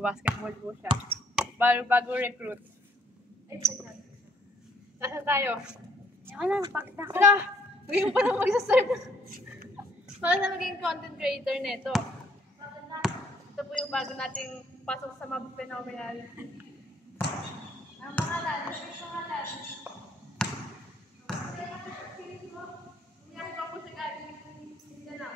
Basketball po siya. Bago recruit. Nasaan tayo? Wala, pagda ko. Wala! Huwag mo pa naman magsastart. Para na maging content creator nito. Ito po yung bago nating pasok sa Mab Phenomenal. Ang pangalan. Ang pangalan. Umiyak pa po siya galing. Hindi na.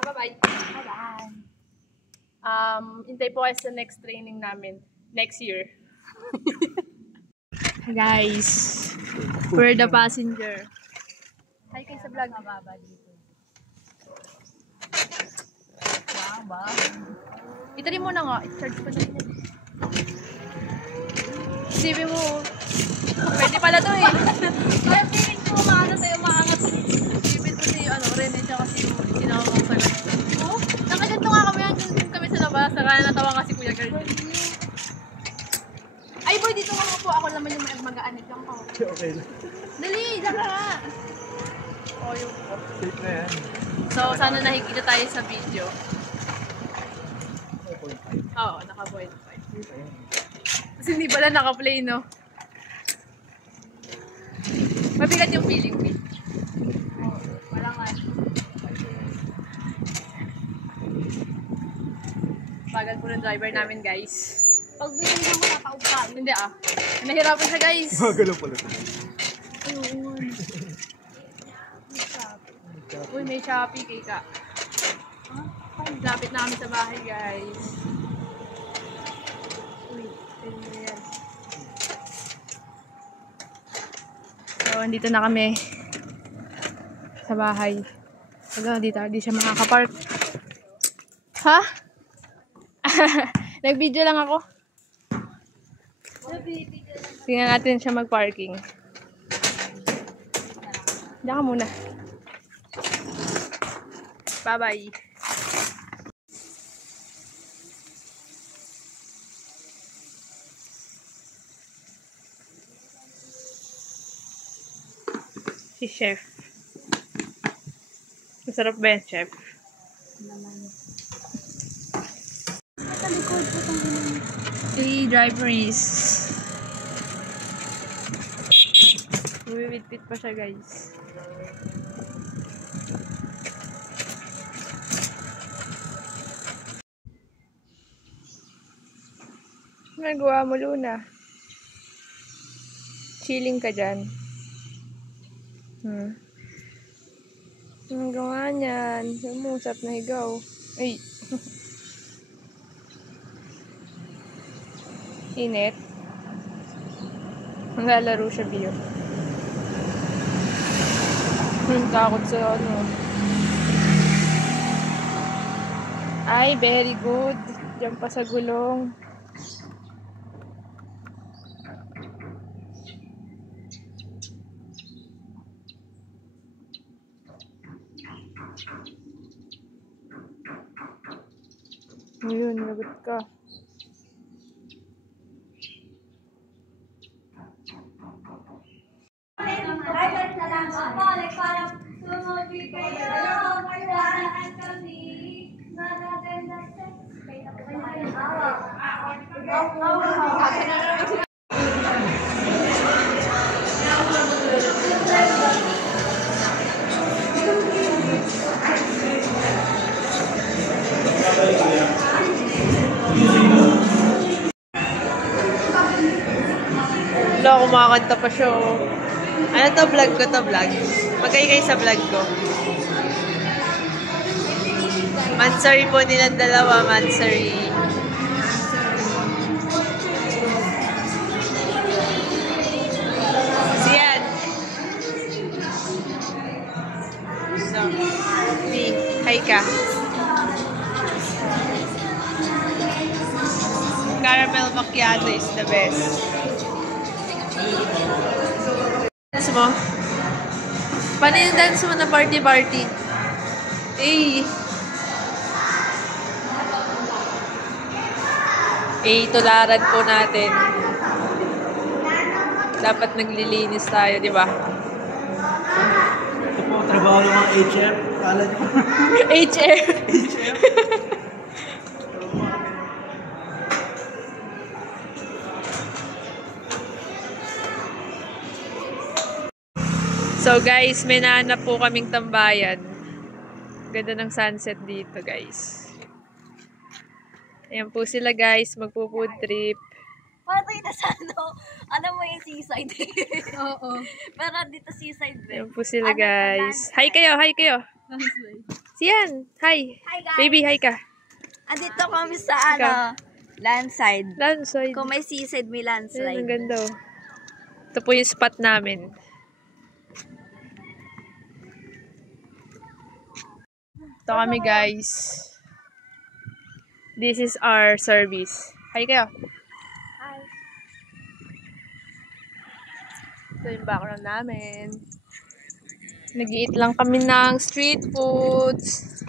Bye-bye. Bye-bye. Hintay po kayo sa next training namin. Next year. Guys, we're the passenger. Hi kayo sa vlog. Mababa dito. Wow. Itali mo na nga. I-charge pa na rin yan. Isipin mo. Pwede pala to eh. Kaya feeling ko maano sa'yo maangat. Isipin mo si Rene tsaka si Uli. Sinawang sa ganito. Oo. Nakaganto nga kami. Hanggang din kami sa labas. Saka natawa nga si Kuya Girl. Ay boy, dito nga po. Ako naman yung mag-aanit lang ko. Okay na. Dali! Dala nga! Oh, yung po. Safe na yan. So, sana nakikita tayo sa video. Oo, naka-point 5. Kasi hindi pala naka-play, no? Mabigat yung feeling, Pete. Wala nga. Bagal po ng driver namin, guys. Pag binigyan mo nakaupa. Hindi nahirapan siya, guys. Magalo pala. Ayun. Uy, may Shopee kay Ka. Lapit na kami sa bahay, guys. Uy, pwede na yan. So, andito na kami sa bahay. Wala, di siya makakapark. Ha? Nag-video lang ako. Tingnan natin siya mag-parking. Diyan ka muna. Bye-bye. Si Chef. Masarap ba yan, Chef? Sa likod po itong ginagawa. Si driver is Umiwitpit pa siya, guys. Nagawa mo, Luna. Chilling ka dyan. Ang gawa niyan. Sumusap na higaw. Ay. Init. Maglalaro siya, Bio. Takot sa ano. Ay, very good. Diyan pa sa gulong. Ayun, lagot ka. Highlight na lang. Opo, like parang sumubi kayo. Kailangan kami. Magaganda sex. Kaya po kayo. kumakanta pa siya. Oh. Ano to? Vlog ko to, vlog. Magkay sa vlog ko. Mansari po nilang dalawa, Mansari. Siyan. So, hi ka. Caramel macchiato is the best. Dance mo? Paano yung dance mo na party-party? Eh. Tularan po natin. Dapat naglilinis tayo, di ba? Ito po, trabaho ng mga HF. Kala nyo. HF. HF. So guys, may nahanap po kaming tambayan. Ganda ng sunset dito guys. Ayan po sila guys, magpo-food trip. Paano tayo nasa ano mo yung seaside? Oo. Pero dito seaside din. Ayan po sila guys. Hi kayo, hi kayo. Siyan, hi. Hi guys. Baby, hi ka. Andito kami sa landside. Landside. Kung may seaside, may Ayan, landslide. ang ganda oh. Ito po yung spot namin. Ito kami guys. This is our service. Hi kayo. Hi. Ito yung background namin. Nag-eat lang kami ng street foods.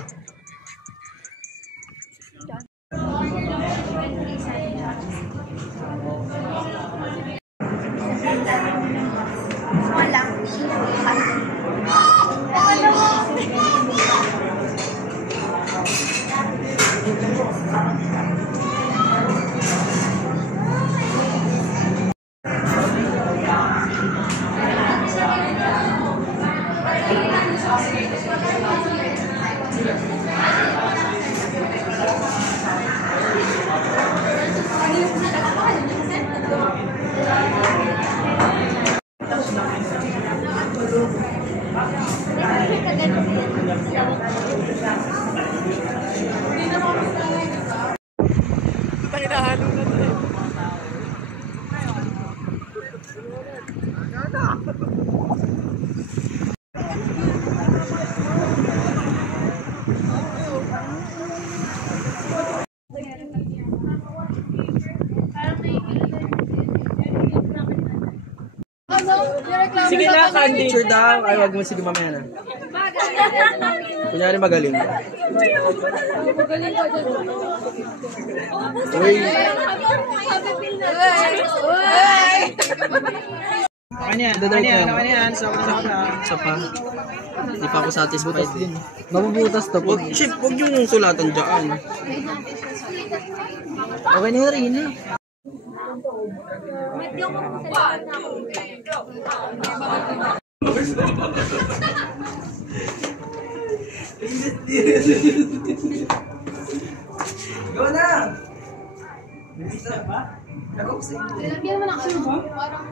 Sige na, picture daw. Ay, wag mo. Sige, mamaya na. Kunyari magaling. Uy. Kanya. Isa pa. Hindi pa ako satisfied din. Mabubutas to po. Chef, huwag yung sulatan dyan. Okay na yung rin eh. Go na! Bisa ba? Ako kasi. Nilagyan mo na kasi mo. Parang...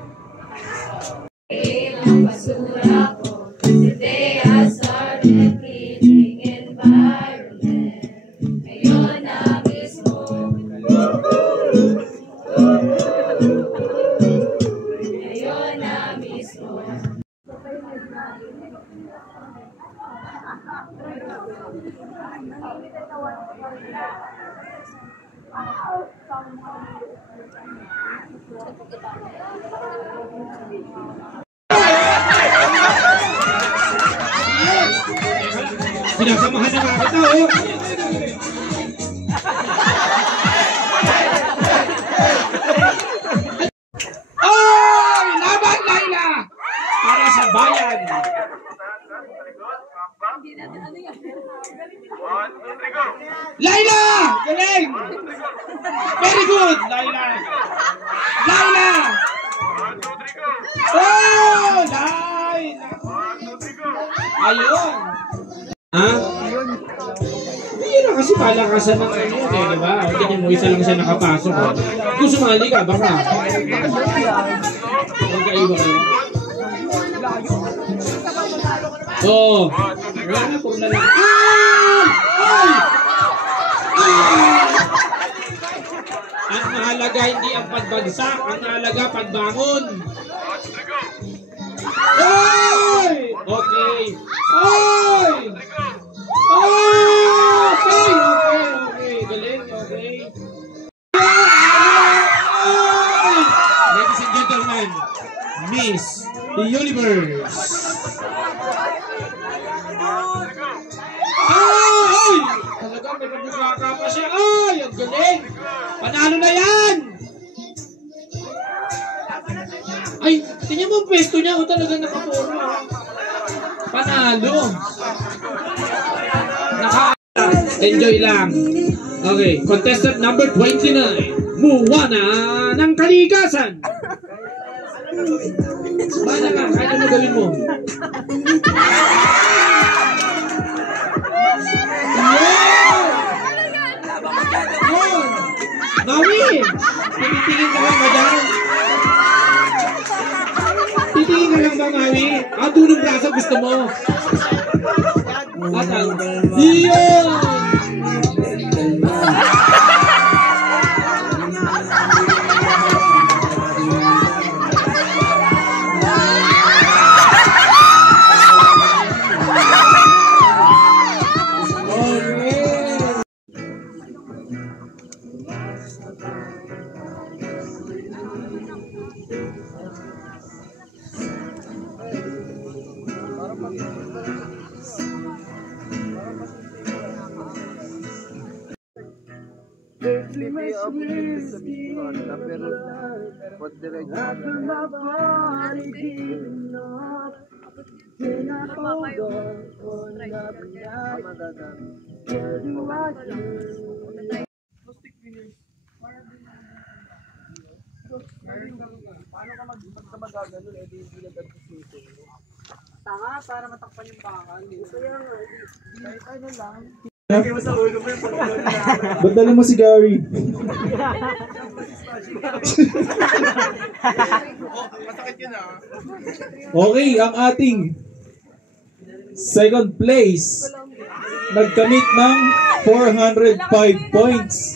Pinasamahan ng mga tao. Oh! Laban, Laila! Para sa bayan! Laila! Galing! Very good, Laila! Laila! Oh! Laila! Ayun! Ha? bihira kasi palakasan ng ano yun eh, di ba? O, tingin mo, isa lang siya nakapasok. Oh. Kung sumali ka, baka. Magkaiba ka. Oo. Wala na, kung lalaki. Ay! Ang mahalaga hindi ang pagbagsak, ang mahalaga pagbangon. Ay! Okay. Ay! Okay! Okay! Galing, okay. Ladies and gentlemen, Miss Universe. Ay! Talagang may pagkakaka pa siya. Ay! Ang galing! Panalo na yan! Ay! Tingnan mo ang pwesto niya. O talagang nakapuro. Panalo! Enjoy lang. Okay, contestant number 29. Muwana ng Kalikasan. Mana ka, kaya ano gawin mo? Mawi! Titingin ka lang ba dyan? Titingin ka lang ba, Mawi? Ah, tulong braso gusto mo. At ang... Iyon! Ba't dala mo si Gary? Okay, ang ating second place nagkamit ng 405 points.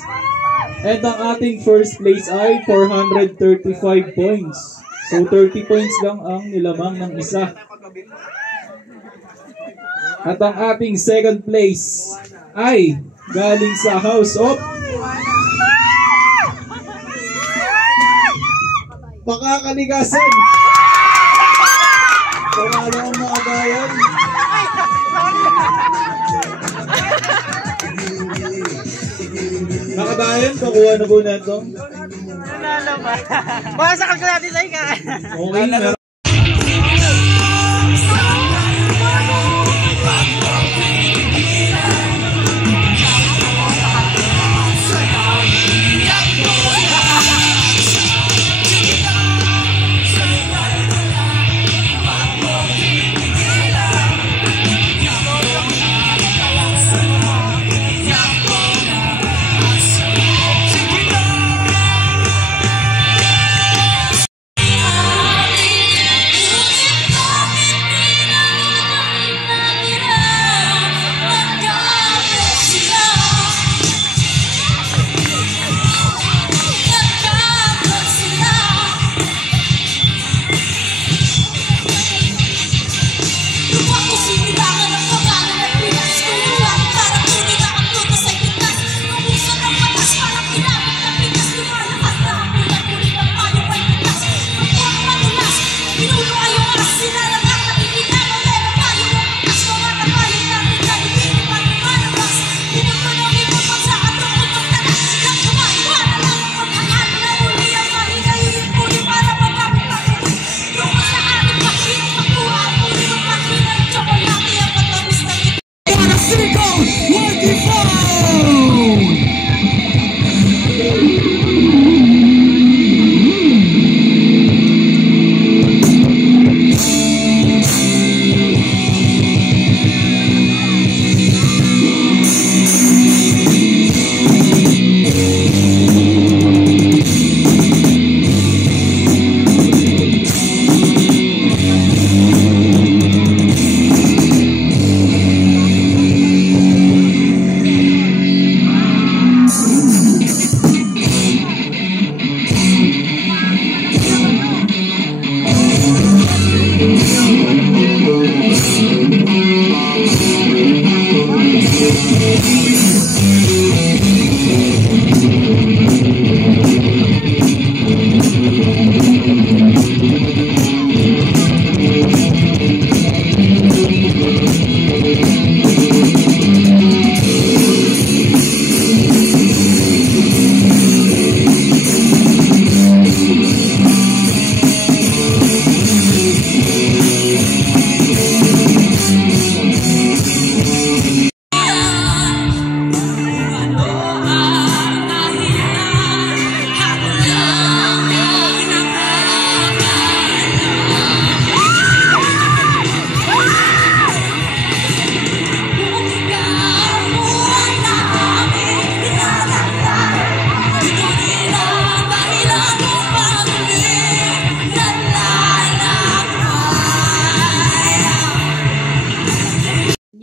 And ang ating first place ay 435 points. So 30 points lang ang nilamang ng isa. At ang ating second place ay galing sa House of Pakakalikasan. Panalo ang mga bayan. Mga bayan, pakuha na po natin. Baka sa kalkulatin ka. Okay,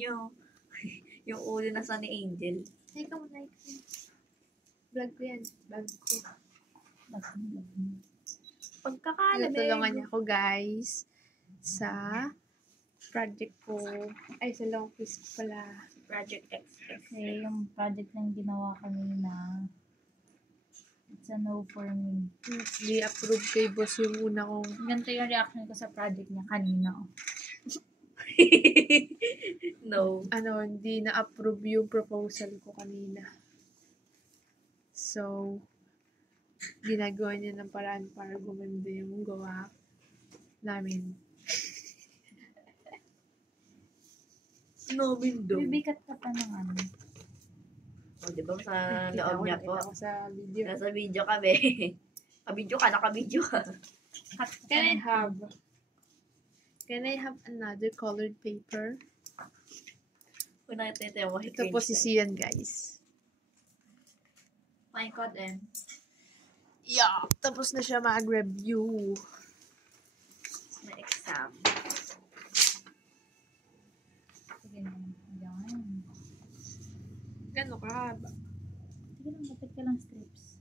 nyo. Yung ulo na sa ni Angel. Teka mo na vlog ko yan. Vlog ko. Pagkakalam Tinutulungan niya ako guys sa project ko. Ay, sa long quiz ko pala. Project X. Kasi yung project na ginawa kanina, it's a no for me. Hindi approve kay boss yung una kong Ganito yung reaction ko sa project niya kanina. No. hindi na-approve yung proposal ko kanina. So, ginagawa niya ng paraan para gumanda yung gawa namin. No window. Bibigat ka pa ng ano. O, di ba sa loob niya po? Nakita ko sa video. Nasa video kami. Nakabidyo ka. Can I have another colored paper? Kung nakita mo, Ito po si Sian, guys. Fine code and Yeah, tapos na siya mag-review. may exam. Sige na. Yan. Gano'n kahaba? Sige lang, kapit ka lang strips.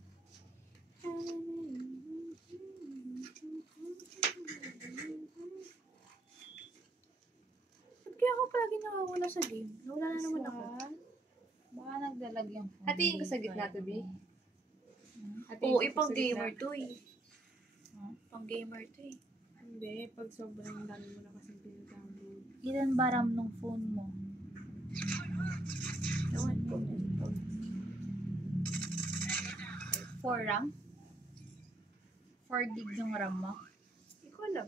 Ba't kaya ako palagi nakawala sa game? Nawala na naman ako. Baka nagdalag yung phone. Hatiin ko sa gitna to, B. Oo, ipang gamer to eh. Pang gamer to eh. Hindi, pag sobrang dami mo na kasi pinag-download. Ilan ba RAM ng phone mo? Ewan ko. 4 RAM? 4 gig yung RAM mo? Hindi ko alam.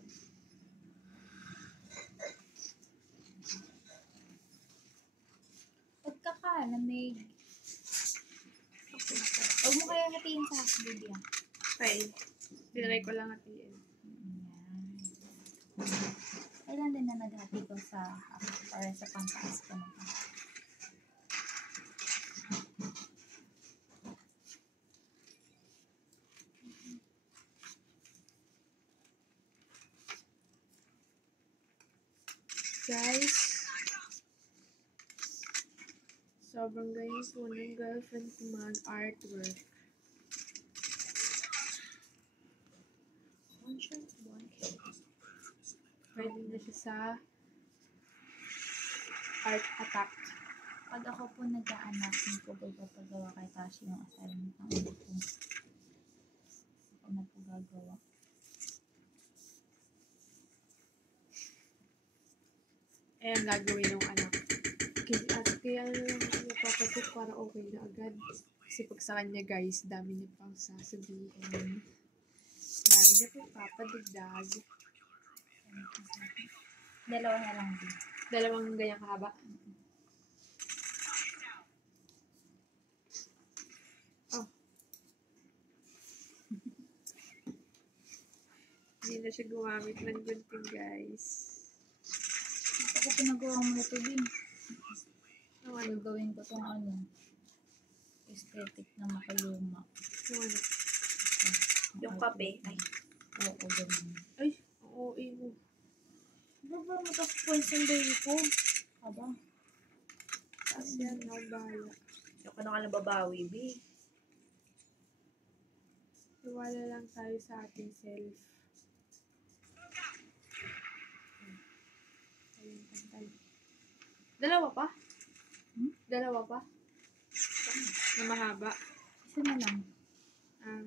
Pagkakalamig. Huwag mo kaya hatiin sa baby ah. Okay. Tinry ko lang hatiin. Kailan din na naghati ko sa para sa pangtaas ko naman. Guys, sobrang guys po ng girlfriend ko mag-artwork. Pwede na siya sa art attack. Pag ako po nag-aanak, hindi ko po papagawa kay Tashi yung assignment ng ano ko. Ako na po gagawa. Ayan, gagawin ng anak. Kaya ano lang ako napapatik para okay na agad. Kasi pag sa kanya guys, dami niya pang sasabihin. Dami niya pang papadigdag. Dalawa na lang din. Dalawang ganyang kahaba. Oh. Hindi na siya gumamit ng gunting guys. Ako pinagawa mo ito din. Yung ano? Gawin ko tong ano. Aesthetic na makaluma. Yung ano? Yung kape. Ay, Oo, ganun. Ay, oo, mo. Baba mo tapos points ang baby ko. Aba. Taas yan, ako bahala. yung ka na nga nababawi, B. Iwala lang tayo sa ating self. Ayun, pantay. Dalawa pa? Dalawa pa? Na mahaba? Isa na lang. Ah.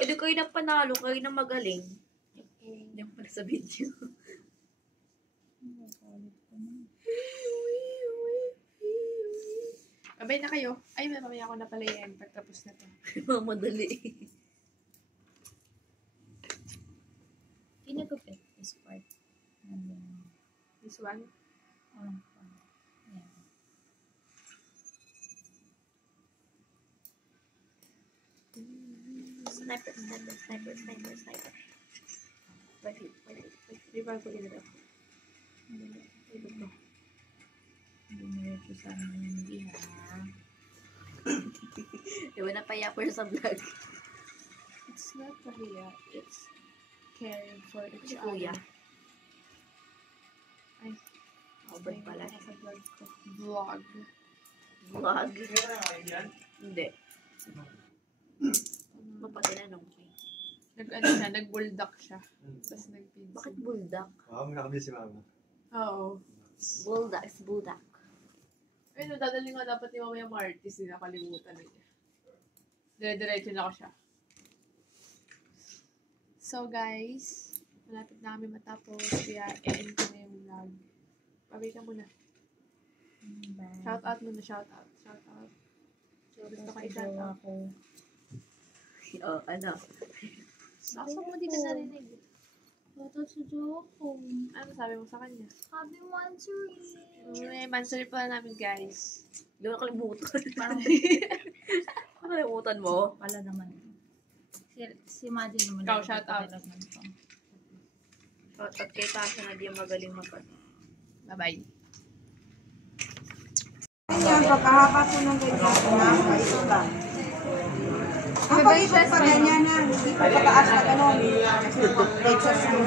Pwede kayo na panalo, kayo na magaling. Hindi mo pala sa video. Abay na kayo. Ay, mamaya ako na pala yan pagtapos na to. Mamadali. Pinagupit this part. And then, This one? yeah. Sniper. Wait. Di ba ko ilagay? Hindi nirecho sa amin yung biha. Diba na paya for sa vlog? It's not pahiya. It's caring for each Si Kuya. other. Ay, Over pala. Sa vlog ko. Vlog. Vlog. Hindi. Mapatinanong ko eh. Nag-bulldog siya. Tapos nag-pinsin. Bakit bulldog? May nakabili si mama. Oo. Bulldog is bulldog. Ay, dadalhin ko dapat ni Mamaya Martis. Hindi nakalimutan na niya. Dire-diretso na ako siya. So guys, malapit na kami matapos. Kaya e-end ko na yung vlog. Pabay ka muna. Bye. Shout out muna, shout out. Shout out. Gusto ka i-shout out. Oh, ano? Nasa mo, di ka narinig. Ito sa Joko. Ano sabi mo sa kanya? Happy Mansuri. May mansuri pala namin guys. Hindi ko nakalimutan. Nakalimutan mo? Wala naman. Si Maddie naman. Ikaw, shout out. At kay Tasha na di magaling mag-ano. Bye-bye. Yan, pagkahaba po ng ganyan na, ito lang. Ang pag-isip pa ganyan na, hindi pa pataas na gano'n. Texas mo.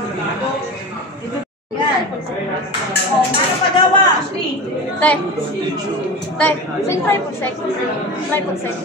Yan. Ano pa daw, Ashley? Te, send try po sec. Try po sec.